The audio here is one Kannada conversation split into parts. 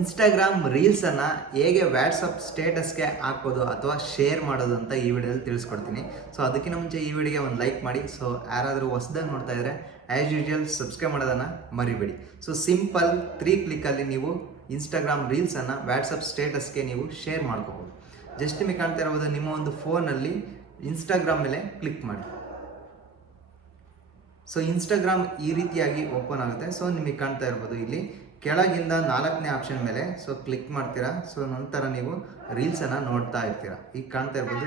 ಇನ್ಸ್ಟಾಗ್ರಾಮ್ ರೀಲ್ಸನ್ನು ಹೇಗೆ ವಾಟ್ಸಪ್ ಸ್ಟೇಟಸ್ಗೆ ಹಾಕೋದು ಅಥವಾ ಶೇರ್ ಮಾಡೋದು ಅಂತ ಈ ವಿಡಿಯೋದಲ್ಲಿ ತಿಳಿಸ್ಕೊಡ್ತೀನಿ. ಸೊ ಅದಕ್ಕಿಂತ ಮುಂಚೆ ಈ ವಿಡಿಯೋಗೆ ಒಂದು ಲೈಕ್ ಮಾಡಿ. ಸೊ ಯಾರಾದರೂ ಹೊಸದಾಗಿ ನೋಡ್ತಾ ಇದ್ದರೆ ಆ್ಯಸ್ ಯೂಶುವಲ್ ಸಬ್ಸ್ಕ್ರೈಬ್ ಮಾಡೋದನ್ನು ಮರಿಬೇಡಿ. ಸೊ ಸಿಂಪಲ್ 3 ಕ್ಲಿಕ್ಕಲ್ಲಿ ನೀವು ಇನ್ಸ್ಟಾಗ್ರಾಮ್ ರೀಲ್ಸನ್ನು ವಾಟ್ಸಪ್ ಸ್ಟೇಟಸ್ಗೆ ನೀವು ಶೇರ್ ಮಾಡ್ಕೋಬೋದು. ಜಸ್ಟ್ ನಿಮಗೆ ಕಾಣ್ತಾ ಇರ್ಬೋದು, ನಿಮ್ಮ ಒಂದು ಫೋನಲ್ಲಿ ಇನ್ಸ್ಟಾಗ್ರಾಮ್ ಮೇಲೆ ಕ್ಲಿಕ್ ಮಾಡಿ. ಸೊ ಇನ್ಸ್ಟಾಗ್ರಾಮ್ ಈ ರೀತಿಯಾಗಿ ಓಪನ್ ಆಗುತ್ತೆ. ಸೊ ನಿಮಗೆ ಕಾಣ್ತಾ ಇರ್ಬೋದು, ಇಲ್ಲಿ ಕೆಳಗಿಂದ 4ನೇ ಆಪ್ಷನ್ ಮೇಲೆ ಸೊ ಕ್ಲಿಕ್ ಮಾಡ್ತೀರಾ. ಸೊ ನಂತರ ನೀವು ರೀಲ್ಸ್ ಅನ್ನ ನೋಡ್ತಾ ಇರ್ತೀರಾ. ಈಗ ಕಾಣ್ತಾ ಇರ್ಬೋದು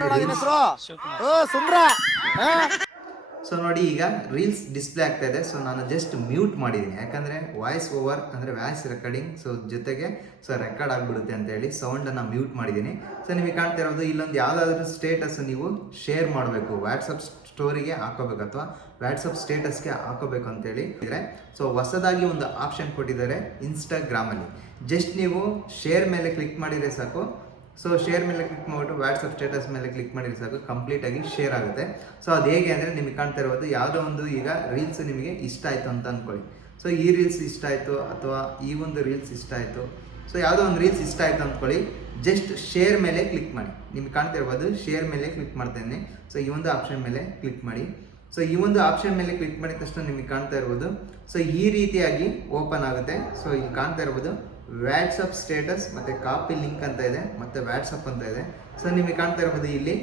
ಸೊ ನೋಡಿ, ಈಗ ರೀಲ್ಸ್ ಡಿಸ್ಪ್ಲೇ ಆಗ್ತಾ ಇದೆ. ಸೊ ನಾನು ಜಸ್ಟ್ ಮ್ಯೂಟ್ ಮಾಡಿದ್ದೀನಿ, ಯಾಕಂದರೆ ವಾಯ್ಸ್ ಓವರ್ ಅಂದರೆ ವಾಯ್ಸ್ ರೆಕಾರ್ಡಿಂಗ್ ಸೊ ಜೊತೆಗೆ ಸೊ ರೆಕಾರ್ಡ್ ಆಗಿಬಿಡುತ್ತೆ ಅಂತ ಹೇಳಿ ಸೌಂಡನ್ನು ಮ್ಯೂಟ್ ಮಾಡಿದ್ದೀನಿ. ಸೊ ನಿಮಗೆ ಕಾಣ್ತಾ ಇರೋದು, ಇಲ್ಲೊಂದು ಯಾವುದಾದ್ರೂ ಸ್ಟೇಟಸ್ ನೀವು ಶೇರ್ ಮಾಡಬೇಕು, ವಾಟ್ಸಪ್ ಸ್ಟೋರಿಗೆ ಹಾಕೋಬೇಕು ಅಥವಾ ವಾಟ್ಸಪ್ ಸ್ಟೇಟಸ್ಗೆ ಹಾಕೋಬೇಕು ಅಂತೇಳಿ ಇದ್ರೆ ಸೊ ಹೊಸದಾಗಿ ಒಂದು ಆಪ್ಷನ್ ಕೊಟ್ಟಿದ್ದಾರೆ ಇನ್ಸ್ಟಾಗ್ರಾಮಲ್ಲಿ. ಜಸ್ಟ್ ನೀವು ಶೇರ್ ಮೇಲೆ ಕ್ಲಿಕ್ ಮಾಡಿದರೆ ಸಾಕು. ಸೊ ಶೇರ್ ಮೇಲೆ ಕ್ಲಿಕ್ ಮಾಡಿಬಿಟ್ಟು ವಾಟ್ಸಪ್ ಸ್ಟೇಟಸ್ ಮೇಲೆ ಕ್ಲಿಕ್ ಮಾಡಿದ್ರೆ ಸಾಕು, ಕಂಪ್ಲೀಟಾಗಿ ಶೇರ್ ಆಗುತ್ತೆ. ಸೊ ಅದು ಹೇಗೆ ಅಂದರೆ ನಿಮಗೆ ಕಾಣ್ತಾ ಇರೋದು, ಯಾವುದೋ ಒಂದು ಈಗ ರೀಲ್ಸ್ ನಿಮಗೆ ಇಷ್ಟ ಆಯಿತು ಅಂತ ಅಂದ್ಕೊಳ್ಳಿ. ಸೊ ಈ ರೀಲ್ಸ್ ಇಷ್ಟ ಆಯಿತು ಅಥವಾ ಈ ಒಂದು ರೀಲ್ಸ್ ಇಷ್ಟ ಆಯಿತು, ಸೊ ಯಾವುದೋ ಒಂದು ರೀಲ್ಸ್ ಇಷ್ಟ ಆಯಿತು ಅಂದ್ಕೊಳ್ಳಿ. ಜಸ್ಟ್ ಶೇರ್ ಮೇಲೆ ಕ್ಲಿಕ್ ಮಾಡಿ. ನಿಮ್ಗೆ ಕಾಣ್ತಾ ಇರ್ಬೋದು, ಶೇರ್ ಮೇಲೆ ಕ್ಲಿಕ್ ಮಾಡ್ತೇನೆ. ಸೊ ಈ ಒಂದು ಆಪ್ಷನ್ ಮೇಲೆ ಕ್ಲಿಕ್ ಮಾಡಿ. ಸೊ ಈ ಒಂದು ಆಪ್ಷನ್ ಮೇಲೆ ಕ್ಲಿಕ್ ಮಾಡಿದ ತಕ್ಷಣ ನಿಮಗೆ ಕಾಣ್ತಾ ಇರ್ಬೋದು, ಸೊ ಈ ರೀತಿಯಾಗಿ ಓಪನ್ ಆಗುತ್ತೆ. ಸೊ ಇಲ್ಲಿ ಕಾಣ್ತಾ ಇರ್ಬೋದು ವಾಟ್ಸಪ್ ಸ್ಟೇಟಸ್ ಮತ್ತು ಕಾಪಿ ಲಿಂಕ್ ಅಂತ ಇದೆ, ಮತ್ತು ವಾಟ್ಸಪ್ ಅಂತ ಇದೆ. ಸೊ ನಿಮಗೆ ಕಾಣ್ತಾ ಇರ್ಬೋದು, ಇಲ್ಲಿ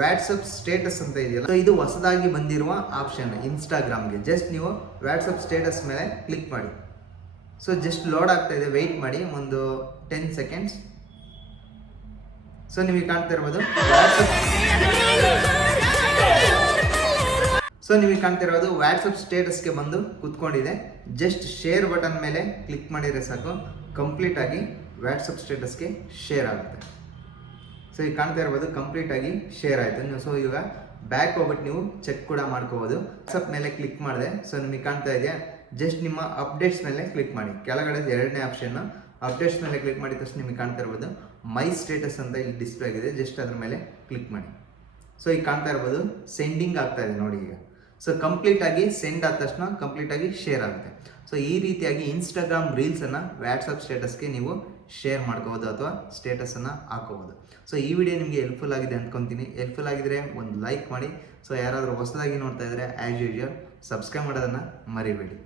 ವಾಟ್ಸಪ್ ಸ್ಟೇಟಸ್ ಅಂತ ಇದೆಯಲ್ಲ, ಸೊ ಇದು ಹೊಸದಾಗಿ ಬಂದಿರುವ ಆಪ್ಷನ್ ಇನ್ಸ್ಟಾಗ್ರಾಮ್ಗೆ. ಜಸ್ಟ್ ನೀವು ವಾಟ್ಸಪ್ ಸ್ಟೇಟಸ್ ಮೇಲೆ ಕ್ಲಿಕ್ ಮಾಡಿ. ಸೊ ಜಸ್ಟ್ ಲೋಡ್ ಆಗ್ತಾ ಇದೆ, ವೆಯ್ಟ್ ಮಾಡಿ ಒಂದು 10 ಸೆಕೆಂಡ್ಸ್. ಸೊ ನಿಮಗೆ ಕಾಣ್ತಾ ಇರ್ಬೋದು ವಾಟ್ಸಪ್ ಸ್ಟೇಟಸ್ಗೆ ಬಂದು ಕೂತ್ಕೊಂಡಿದೆ. ಜಸ್ಟ್ ಶೇರ್ ಬಟನ್ ಮೇಲೆ ಕ್ಲಿಕ್ ಮಾಡಿದರೆ ಸಾಕು, ಕಂಪ್ಲೀಟ್ ಆಗಿ ವಾಟ್ಸಪ್ ಸ್ಟೇಟಸ್ಗೆ ಶೇರ್ ಆಗುತ್ತೆ. ಸೊ ಈಗ ಕಾಣ್ತಾ ಇರ್ಬೋದು, ಕಂಪ್ಲೀಟ್ ಆಗಿ ಶೇರ್ ಆಯಿತು. ಸೊ ಈಗ ಬ್ಯಾಕ್ ಹೋಗ್ಬಿಟ್ಟು ನೀವು ಚೆಕ್ ಕೂಡ ಮಾಡ್ಕೋಬೋದು. ವಾಟ್ಸಪ್ ಮೇಲೆ ಕ್ಲಿಕ್ ಮಾಡಿದೆ. ಸೊ ನಿಮಗೆ ಕಾಣ್ತಾ ಇದೆಯಾ, ಜಸ್ಟ್ ನಿಮ್ಮ ಅಪ್ಡೇಟ್ಸ್ ಮೇಲೆ ಕ್ಲಿಕ್ ಮಾಡಿ. ಕೆಳಗಡೆ 2ನೇ ಆಪ್ಷನ್ ಅಪ್ಡೇಟ್ಸ್ ಮೇಲೆ ಕ್ಲಿಕ್ ಮಾಡಿದ ತಕ್ಷಣ ನಿಮಗೆ ಕಾಣ್ತಾ ಇರ್ಬೋದು ಮೈ ಸ್ಟೇಟಸ್ ಅಂತ ಇಲ್ಲಿ ಡಿಸ್ಪ್ಲೇ ಆಗಿದೆ. ಜಸ್ಟ್ ಅದ್ರ ಮೇಲೆ ಕ್ಲಿಕ್ ಮಾಡಿ. ಸೊ ಈಗ ಕಾಣ್ತಾ ಇರ್ಬೋದು ಸೆಂಡಿಂಗ್ ಆಗ್ತಾ ಇದೆ ನೋಡಿ ಈಗ. ಸೊ ಕಂಪ್ಲೀಟಾಗಿ ಸೆಂಡ್ ಆದ ತಕ್ಷಣ ಕಂಪ್ಲೀಟಾಗಿ ಶೇರ್ ಆಗುತ್ತೆ. ಸೊ ಈ ರೀತಿಯಾಗಿ ಇನ್ಸ್ಟಾಗ್ರಾಮ್ ರೀಲ್ಸನ್ನು ವಾಟ್ಸಪ್ ಸ್ಟೇಟಸ್ಗೆ ನೀವು ಶೇರ್ ಮಾಡ್ಕೋಬೋದು ಅಥವಾ ಸ್ಟೇಟಸನ್ನು ಹಾಕೋಬೋದು. ಸೊ ಈ ವಿಡಿಯೋ ನಿಮಗೆ ಹೆಲ್ಪ್ಫುಲ್ ಆಗಿದೆ ಅಂದ್ಕೊತೀನಿ. ಹೆಲ್ಪ್ಫುಲ್ ಆಗಿದ್ರೆ ಒಂದು ಲೈಕ್ ಮಾಡಿ. ಸೊ ಯಾರಾದರೂ ಹೊಸದಾಗಿ ನೋಡ್ತಾ ಇದ್ದರೆ ಆ್ಯಸ್ ಯೂಶುವಲ್ ಸಬ್ಸ್ಕ್ರೈಬ್ ಮಾಡೋದನ್ನು ಮರಿಬೇಡಿ.